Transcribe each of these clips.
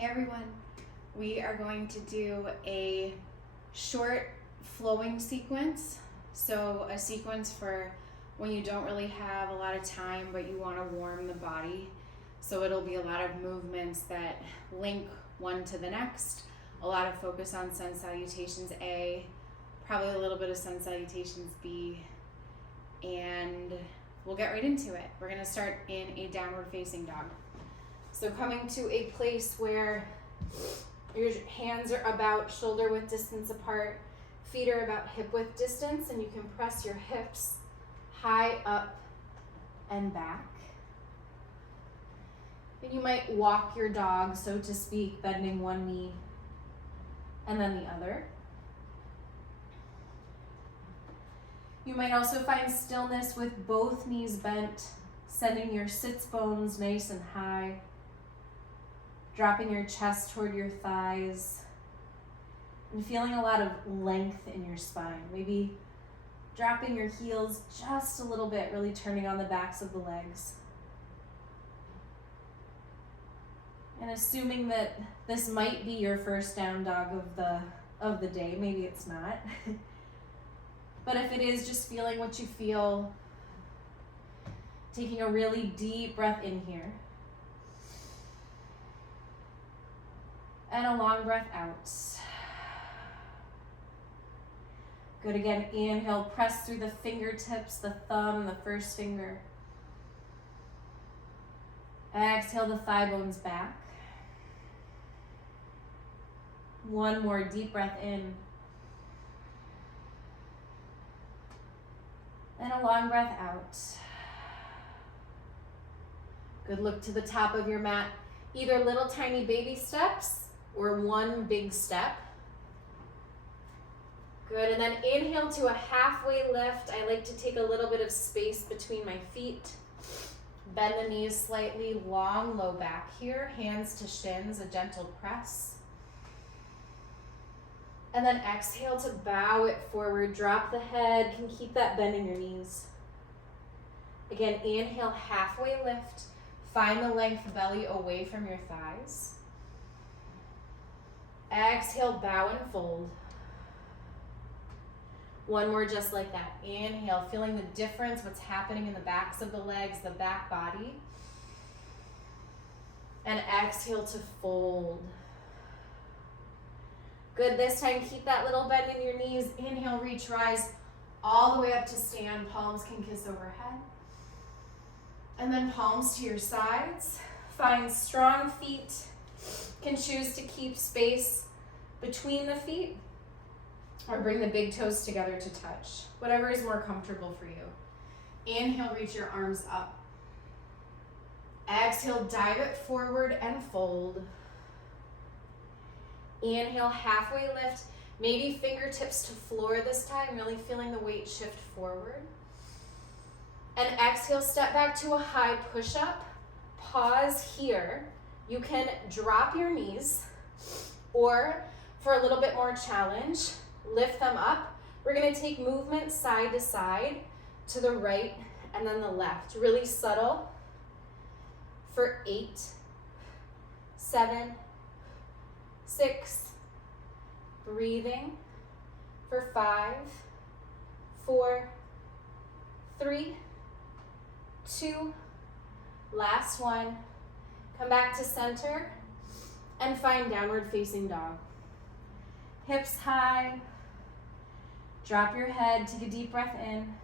Hey everyone, we are going to do a short flowing sequence. So a sequence for when you don't really have a lot of time but you want to warm the body. So it'll be a lot of movements that link one to the next, a lot of focus on Sun Salutations A, probably a little bit of Sun Salutations B, and we'll get right into it. We're going to start in a downward facing dog. So coming to a place where your hands are about shoulder width distance apart, feet are about hip width distance, and you can press your hips high up and back. And you might walk your dog, so to speak, bending one knee and then the other. You might also find stillness with both knees bent, sending your sits bones nice and high, dropping your chest toward your thighs, and feeling a lot of length in your spine. Maybe dropping your heels just a little bit, really turning on the backs of the legs. And assuming that this might be your first down dog of the day, maybe it's not. But if it is, just feeling what you feel, taking a really deep breath in here. And a long breath out. Good, again, inhale, press through the fingertips, the thumb, the first finger. Exhale the thigh bones back. One more deep breath in. And a long breath out. Good, look to the top of your mat. Either little tiny baby steps or one big step. Good, and then inhale to a halfway lift. I like to take a little bit of space between my feet. Bend the knees slightly, long low back here, hands to shins, a gentle press. And then exhale to bow it forward, drop the head, can keep that bend in your knees. Again, inhale, halfway lift. Find the length belly away from your thighs. Exhale, bow and fold. One more just like that. Inhale, feeling the difference, what's happening in the backs of the legs, the back body. And exhale to fold. Good, this time keep that little bend in your knees. Inhale, reach, rise all the way up to stand. Palms can kiss overhead. And then palms to your sides. Find strong feet. Can choose to keep space between the feet or bring the big toes together to touch. Whatever is more comfortable for you. Inhale, reach your arms up. Exhale, dive it forward and fold. Inhale, halfway lift. Maybe fingertips to floor this time, really feeling the weight shift forward. And exhale, step back to a high push-up. Pause here. You can drop your knees, or for a little bit more challenge, lift them up. We're gonna take movement side to side, to the right and then the left. Really subtle for 8, 7, 6, breathing for 5, 4, 3, 2, last one. Come back to center and find downward facing dog. Hips high, drop your head, take a deep breath in.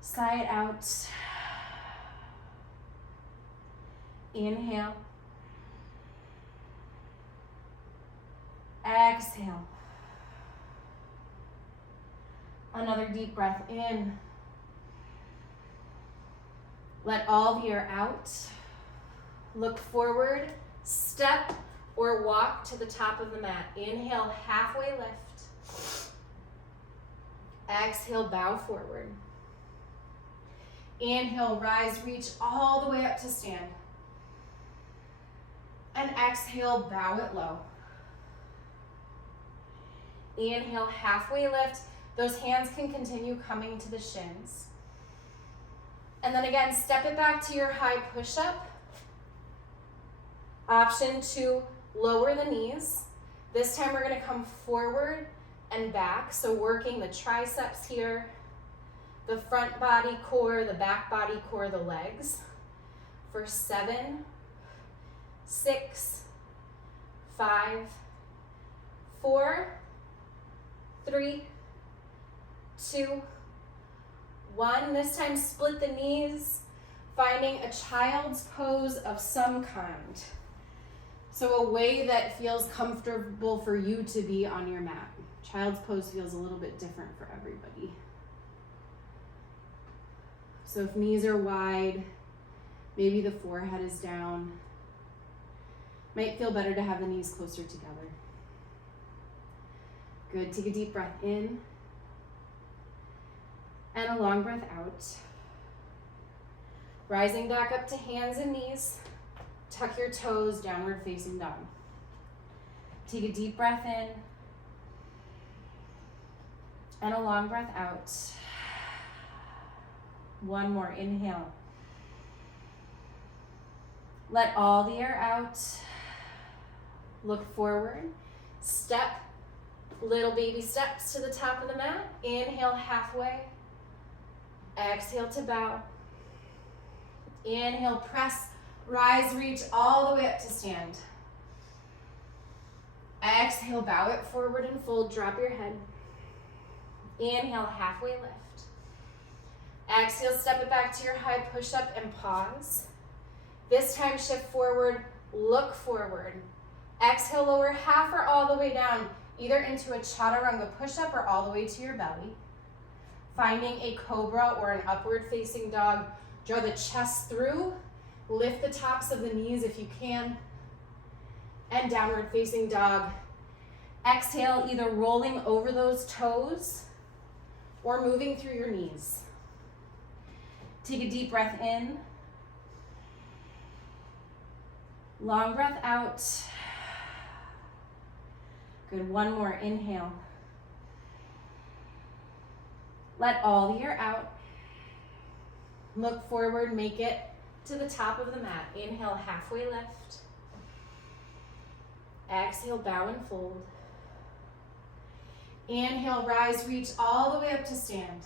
Sigh it out. Inhale. Exhale. Another deep breath in. Let all the air out. Look forward, step or walk to the top of the mat. Inhale, halfway lift. Exhale, bow forward. Inhale, rise, reach all the way up to stand. And exhale, bow it low. Inhale, halfway lift. Those hands can continue coming to the shins. And then again, step it back to your high push-up. Option to lower the knees. This time we're gonna come forward and back. So working the triceps here, the front body core, the back body core, the legs. For 7, 6, 5, 4, 3, 2, 1. This time split the knees, finding a child's pose of some kind. So a way that feels comfortable for you to be on your mat. Child's pose feels a little bit different for everybody. So if knees are wide, maybe the forehead is down. Might feel better to have the knees closer together. Good, take a deep breath in and a long breath out. Rising back up to hands and knees. Tuck your toes, downward facing dog. Take a deep breath in and a long breath out. One more, inhale. Let all the air out. Look forward. Step, little baby steps to the top of the mat. Inhale halfway. Exhale to bow. Inhale, press, rise, reach all the way up to stand. Exhale, bow it forward and fold, drop your head. Inhale, halfway lift. Exhale, step it back to your high push-up and pause. This time shift forward, look forward. Exhale, lower half or all the way down, either into a chaturanga push-up or all the way to your belly. Finding a cobra or an upward facing dog, draw the chest through, lift the tops of the knees if you can, and downward facing dog. Exhale, either rolling over those toes or moving through your knees. Take a deep breath in. Long breath out. Good, one more, inhale. Let all the air out. Look forward, make it to the top of the mat. Inhale, halfway lift. Exhale, bow and fold. Inhale, rise, reach all the way up to stand.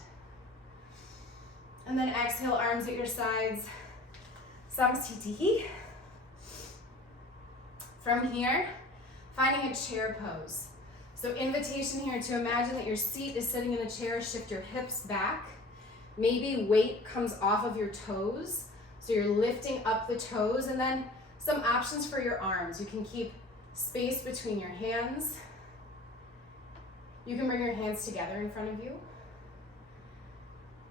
And then exhale, arms at your sides. Samastitihi. From here, finding a chair pose. So invitation here to imagine that your seat is sitting in a chair, shift your hips back. Maybe weight comes off of your toes. So you're lifting up the toes, and then some options for your arms. You can keep space between your hands. You can bring your hands together in front of you.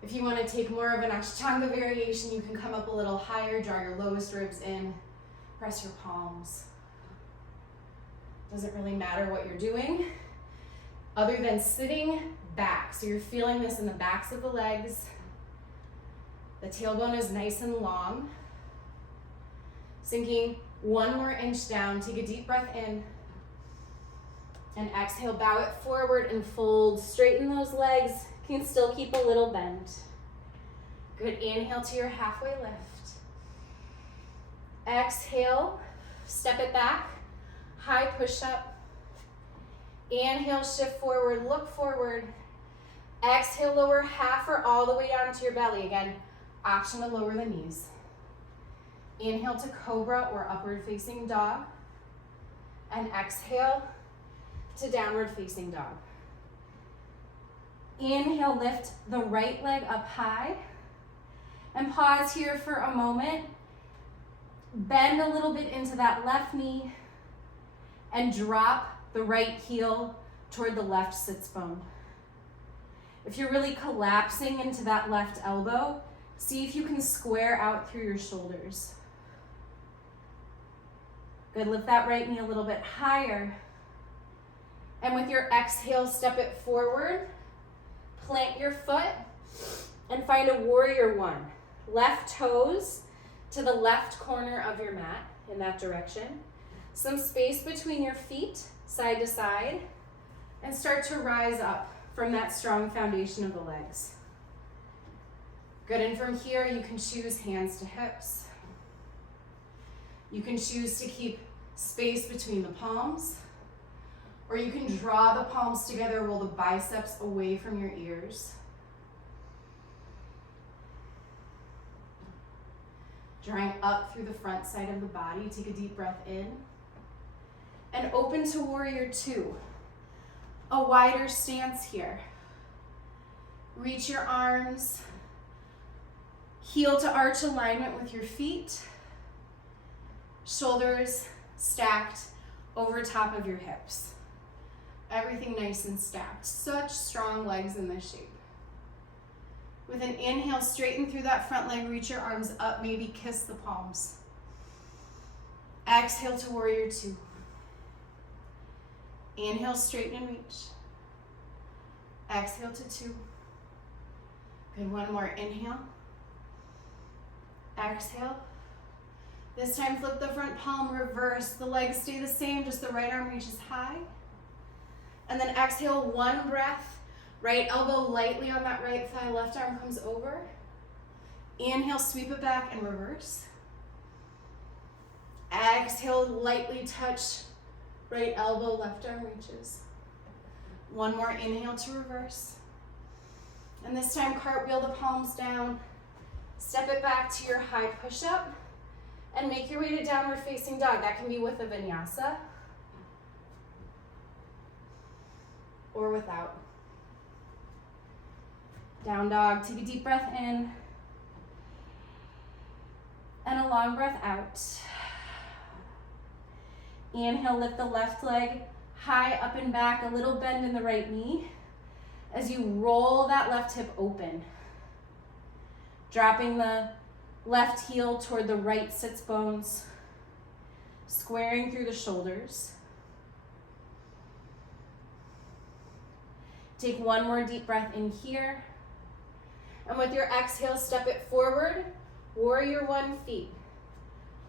If you want to take more of an Ashtanga variation, you can come up a little higher, draw your lowest ribs in, press your palms. Doesn't really matter what you're doing, other than sitting back. So you're feeling this in the backs of the legs. The tailbone is nice and long. Sinking one more inch down, take a deep breath in. And exhale, bow it forward and fold. Straighten those legs. You can still keep a little bend. Good, inhale to your halfway lift. Exhale, step it back. High push-up. Inhale, shift forward, look forward. Exhale, lower half or all the way down to your belly. Again, option to lower the knees. Inhale to cobra or upward facing dog. And exhale to downward facing dog. Inhale, lift the right leg up high. And pause here for a moment. Bend a little bit into that left knee. And drop the right heel toward the left sits bone. If you're really collapsing into that left elbow, see if you can square out through your shoulders. Good, lift that right knee a little bit higher. And with your exhale, step it forward. Plant your foot and find a warrior one. Left toes to the left corner of your mat in that direction. Some space between your feet, side to side, and start to rise up from that strong foundation of the legs. Good, and from here you can choose hands to hips. You can choose to keep space between the palms, or you can draw the palms together, roll the biceps away from your ears. Drawing up through the front side of the body, take a deep breath in. And open to warrior two. A wider stance here. Reach your arms. Heel to arch alignment with your feet. Shoulders stacked over top of your hips. Everything nice and stacked. Such strong legs in this shape. With an inhale, straighten through that front leg, reach your arms up, maybe kiss the palms. Exhale to warrior two. Inhale, straighten and reach. Exhale to two. Good, one more, inhale. Exhale. This time flip the front palm, reverse. The legs stay the same, just the right arm reaches high. And then exhale, one breath. Right elbow lightly on that right thigh, left arm comes over. Inhale, sweep it back and reverse. Exhale, lightly touch right elbow, left arm reaches. One more inhale to reverse. And this time cartwheel the palms down. Step it back to your high push-up and make your way to downward facing dog. That can be with a vinyasa or without. Down dog, take a deep breath in and a long breath out. Inhale, lift the left leg high up and back, a little bend in the right knee as you roll that left hip open. Dropping the left heel toward the right sits bones, squaring through the shoulders. Take one more deep breath in here. And with your exhale, step it forward, warrior one feet.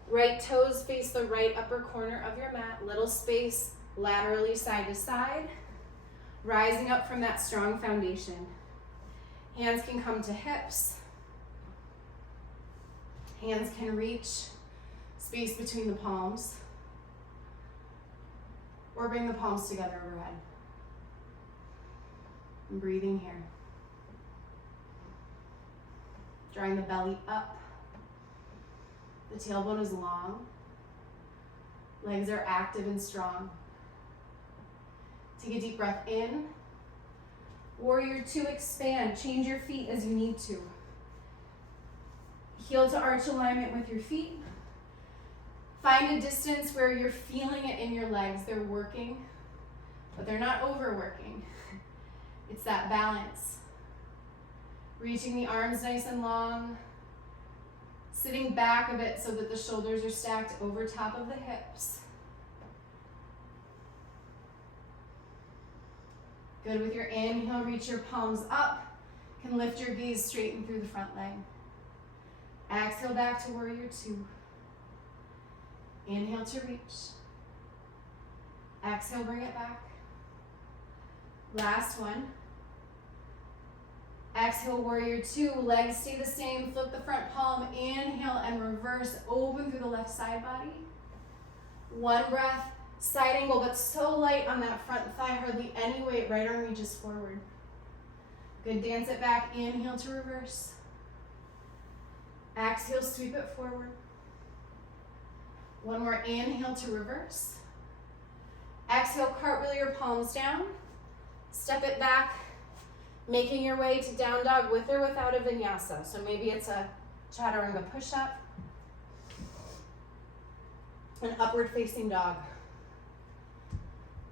Right toes face the right upper corner of your mat, little space laterally side to side, rising up from that strong foundation. Hands can come to hips. Hands can reach space between the palms, or bring the palms together overhead. And breathing here. Drawing the belly up. The tailbone is long. Legs are active and strong. Take a deep breath in. Warrior two, expand. Change your feet as you need to. Heel to arch alignment with your feet. Find a distance where you're feeling it in your legs. They're working, but they're not overworking. It's that balance. Reaching the arms nice and long. Sitting back a bit so that the shoulders are stacked over top of the hips. Good, with your inhale, reach your palms up. Can lift your gaze, straighten through the front leg. Exhale back to warrior two. Inhale to reach. Exhale, bring it back. Last one. Exhale, warrior two. Legs stay the same. Flip the front palm. Inhale and reverse. Open through the left side body. One breath. Side angle, but so light on that front thigh. Hardly any weight. Right arm reaches forward. Good. Dance it back. Inhale to reverse. Exhale, sweep it forward. One more inhale to reverse. Exhale, cartwheel your palms down. Step it back, making your way to down dog with or without a vinyasa. So maybe it's a chaturanga push-up, an upward facing dog,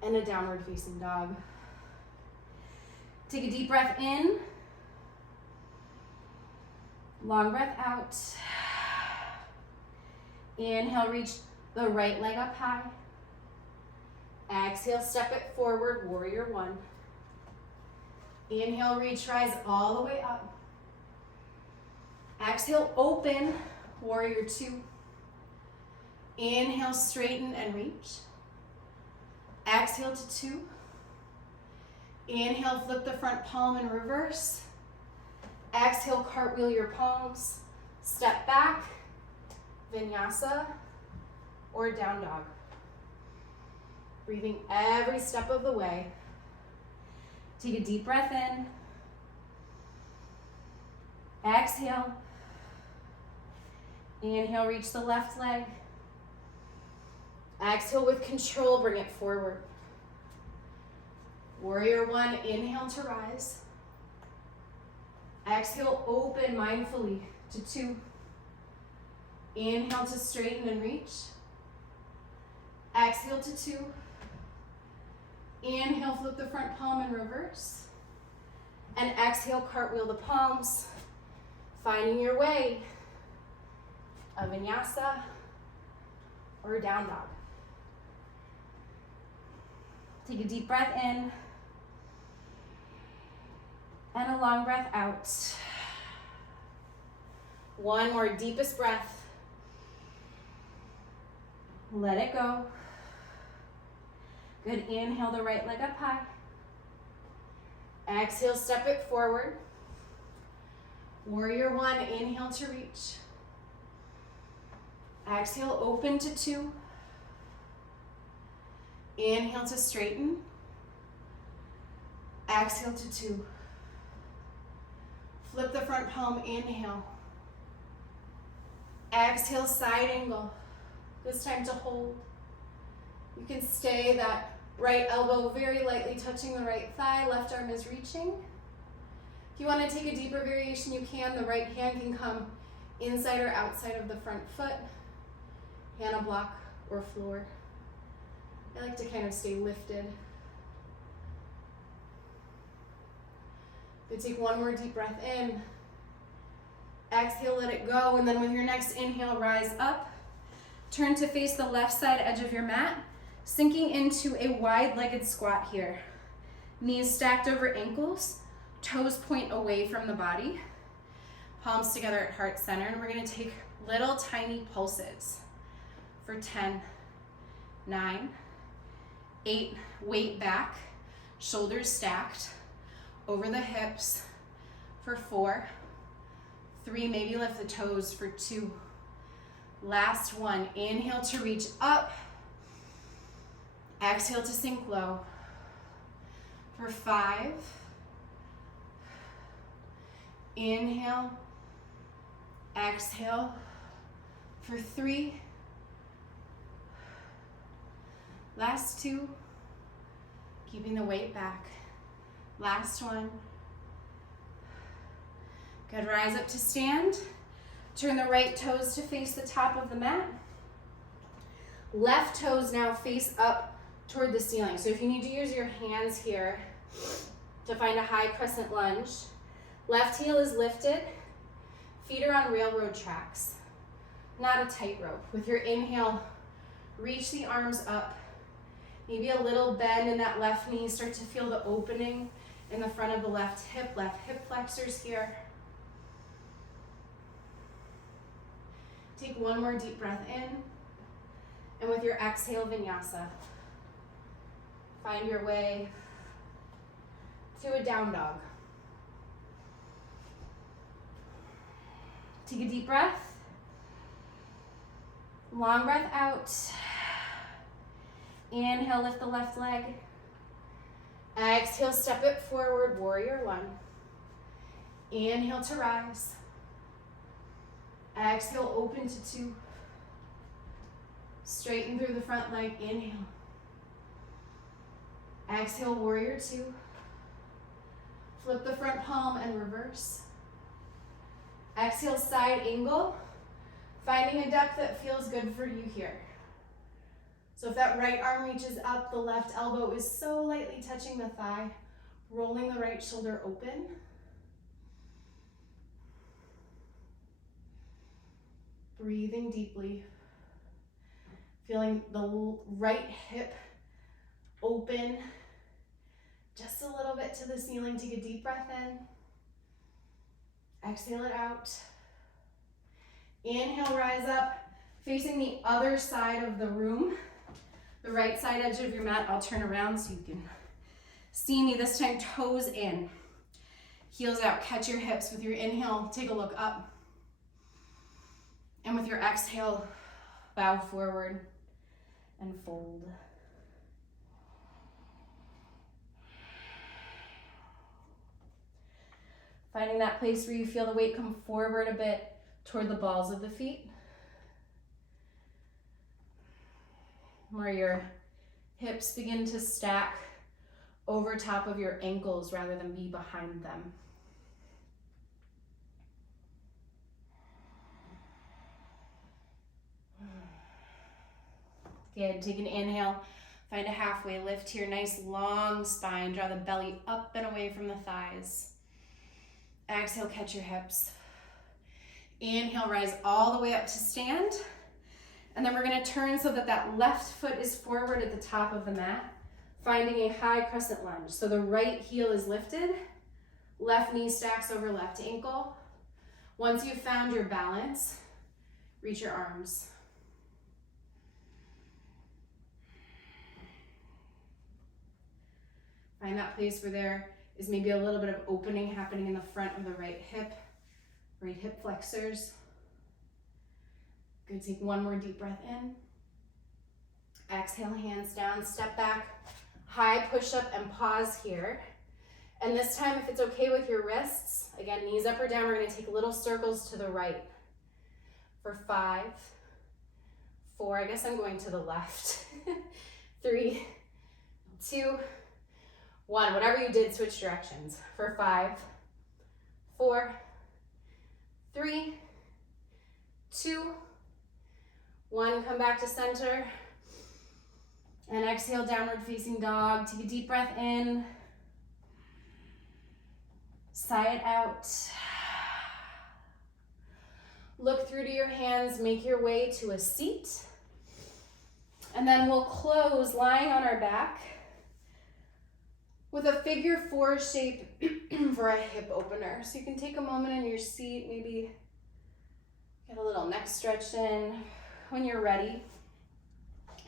and a downward facing dog. Take a deep breath in. Long breath out. Inhale, reach the right leg up high. Exhale, step it forward, warrior one. Inhale, reach, rise all the way up. Exhale, open, warrior two. Inhale, straighten and reach. Exhale to two. Inhale, flip the front palm and reverse. Exhale, cartwheel your palms. Step back, vinyasa. or down dog. Breathing every step of the way. Take a deep breath in. Exhale. Inhale, reach the left leg. Exhale with control, bring it forward. Warrior one, inhale to rise. Exhale, open mindfully to 2. Inhale to straighten and reach. Exhale to 2. Inhale, flip the front palm in reverse. And exhale, cartwheel the palms, finding your way. A vinyasa or a down dog. Take a deep breath in and a long breath out. One more deepest breath. Let it go. Good, inhale the right leg up high. Exhale, step it forward. Warrior one, inhale to reach. Exhale, open to 2. Inhale to straighten. Exhale to 2. Flip the front palm, inhale. Exhale, side angle. This time to hold. You can stay that right elbow very lightly touching the right thigh, left arm is reaching. If you want to take a deeper variation, you can. The right hand can come inside or outside of the front foot, hand on block or floor. I like to kind of stay lifted. But take one more deep breath in. Exhale, let it go, and then with your next inhale, rise up. Turn to face the left side edge of your mat, sinking into a wide-legged squat here. Knees stacked over ankles, toes point away from the body, palms together at heart center, and we're gonna take little tiny pulses for 10, 9, 8, weight back, shoulders stacked over the hips for 4, 3, maybe lift the toes for 2. Last one, inhale to reach up, exhale to sink low for 5, inhale, exhale for 3, last 2, keeping the weight back, last one. Good, rise up to stand. Turn the right toes to face the top of the mat. Left toes now face up toward the ceiling. So if you need to use your hands here to find a high crescent lunge, left heel is lifted, feet are on railroad tracks, not a tightrope. With your inhale, reach the arms up. Maybe a little bend in that left knee. Start to feel the opening in the front of the left hip flexors here. Take one more deep breath in, and with your exhale, vinyasa. Find your way to a down dog. Take a deep breath, long breath out. Inhale, lift the left leg. Exhale, step it forward, warrior one. Inhale to rise. Exhale, open to 2. Straighten through the front leg, inhale. Exhale, warrior 2. Flip the front palm and reverse. Exhale, side angle. Finding a depth that feels good for you here. So if that right arm reaches up, the left elbow is so lightly touching the thigh, rolling the right shoulder open. Breathing deeply, feeling the right hip open just a little bit to the ceiling. Take a deep breath in. Exhale it out. Inhale, rise up, facing the other side of the room. The right side edge of your mat, I'll turn around so you can see me. This time, toes in, heels out, catch your hips. With your inhale, take a look up. And with your exhale, bow forward. and fold. Finding that place where you feel the weight come forward a bit toward the balls of the feet. Where your hips begin to stack over top of your ankles rather than be behind them. Good, take an inhale, find a halfway lift here, nice long spine, draw the belly up and away from the thighs. Exhale, catch your hips. Inhale, rise all the way up to stand. And then we're gonna turn so that that left foot is forward at the top of the mat, finding a high crescent lunge. So the right heel is lifted, left knee stacks over left ankle. Once you've found your balance, reach your arms. Find that place where there is maybe a little bit of opening happening in the front of the right hip flexors. Good, take one more deep breath in. Exhale, hands down, step back, high push-up and pause here. And this time, if it's okay with your wrists, again, knees up or down, we're gonna take little circles to the right. For 5, 4, I guess I'm going to the left. 3, 2, 1, whatever you did, switch directions. For 5, 4, 3, 2, 1, come back to center. And exhale, downward facing dog. Take a deep breath in. Sigh it out. Look through to your hands, make your way to a seat. And then we'll close lying on our back with a figure 4 shape for a hip opener. So you can take a moment in your seat, maybe get a little neck stretch in. When you're ready,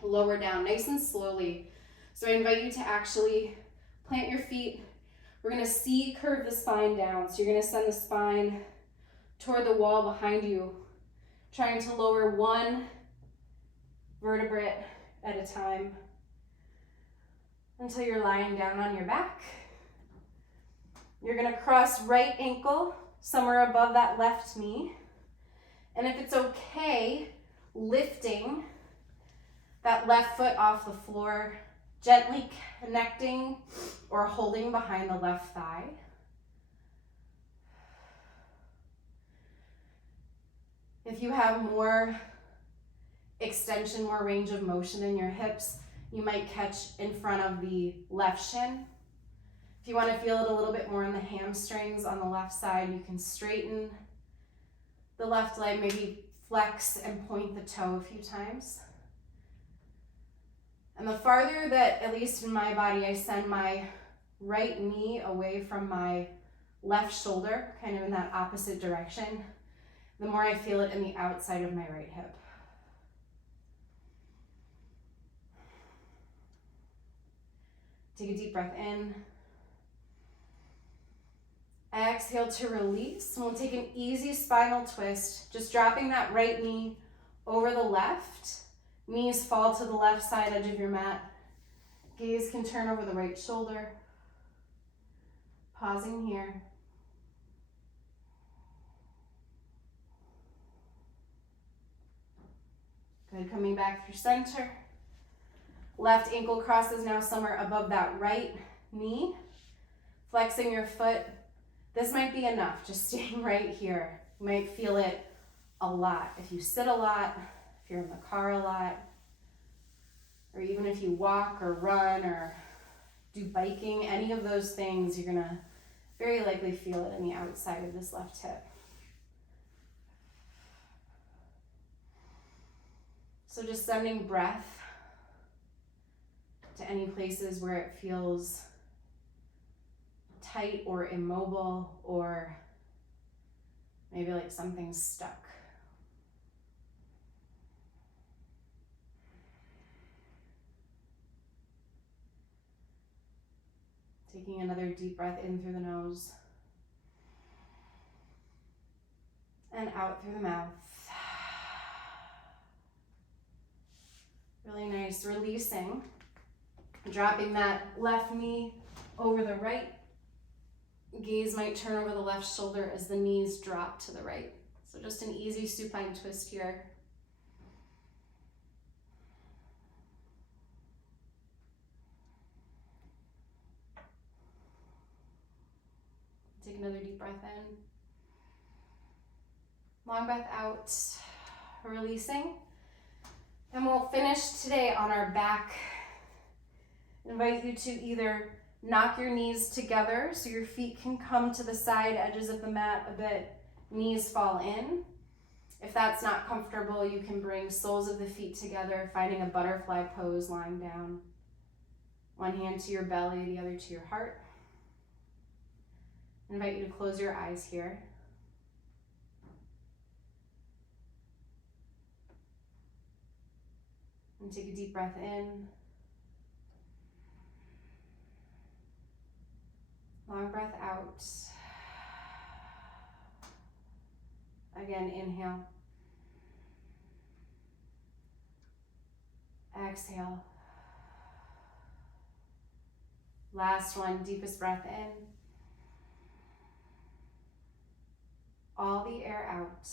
lower down nice and slowly. So I invite you to actually plant your feet. We're gonna curve the spine down. So you're gonna send the spine toward the wall behind you, trying to lower one vertebrae at a time until you're lying down on your back. You're gonna cross right ankle somewhere above that left knee. And if it's okay, lifting that left foot off the floor, gently connecting or holding behind the left thigh. If you have more extension, more range of motion in your hips, you might catch in front of the left shin. If you want to feel it a little bit more in the hamstrings on the left side, you can straighten the left leg, maybe flex and point the toe a few times. And the farther that, at least in my body, I send my right knee away from my left shoulder, kind of in that opposite direction, the more I feel it in the outside of my right hip. Take a deep breath in. Exhale to release. And we'll take an easy spinal twist, just dropping that right knee over the left. Knees fall to the left side edge of your mat. Gaze can turn over the right shoulder. Pausing here. Good, coming back through center. Left ankle crosses now somewhere above that right knee. Flexing your foot. This might be enough, just staying right here. You might feel it a lot. If you sit a lot, if you're in the car a lot, or even if you walk or run or do biking, any of those things, you're gonna very likely feel it in the outside of this left hip. So just sending breath to any places where it feels tight or immobile, or maybe like something's stuck. Taking another deep breath in through the nose and out through the mouth. Really nice. Nice, releasing. Dropping that left knee over the right. Gaze might turn over the left shoulder as the knees drop to the right. So just an easy supine twist here. Take another deep breath in. Long breath out, releasing. And we'll finish today on our back. Invite you to either knock your knees together so your feet can come to the side edges of the mat a bit, knees fall in. If that's not comfortable, you can bring soles of the feet together, finding a butterfly pose lying down. One hand to your belly, the other to your heart. I invite you to close your eyes here. And take a deep breath in. Long breath out. Again, inhale. Exhale. Last one, deepest breath in. All the air out.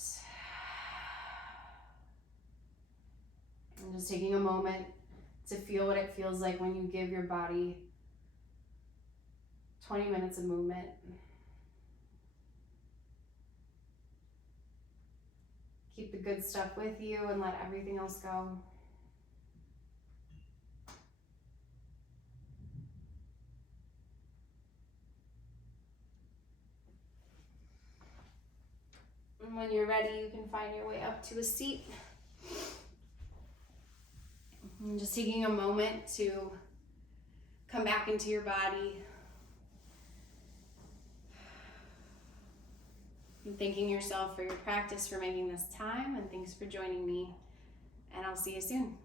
And just taking a moment to feel what it feels like when you give your body 20 minutes of movement. Keep the good stuff with you and let everything else go. And when you're ready, you can find your way up to a seat. And just taking a moment to come back into your body. And thanking yourself for your practice, for making this time, and thanks for joining me. And I'll see you soon.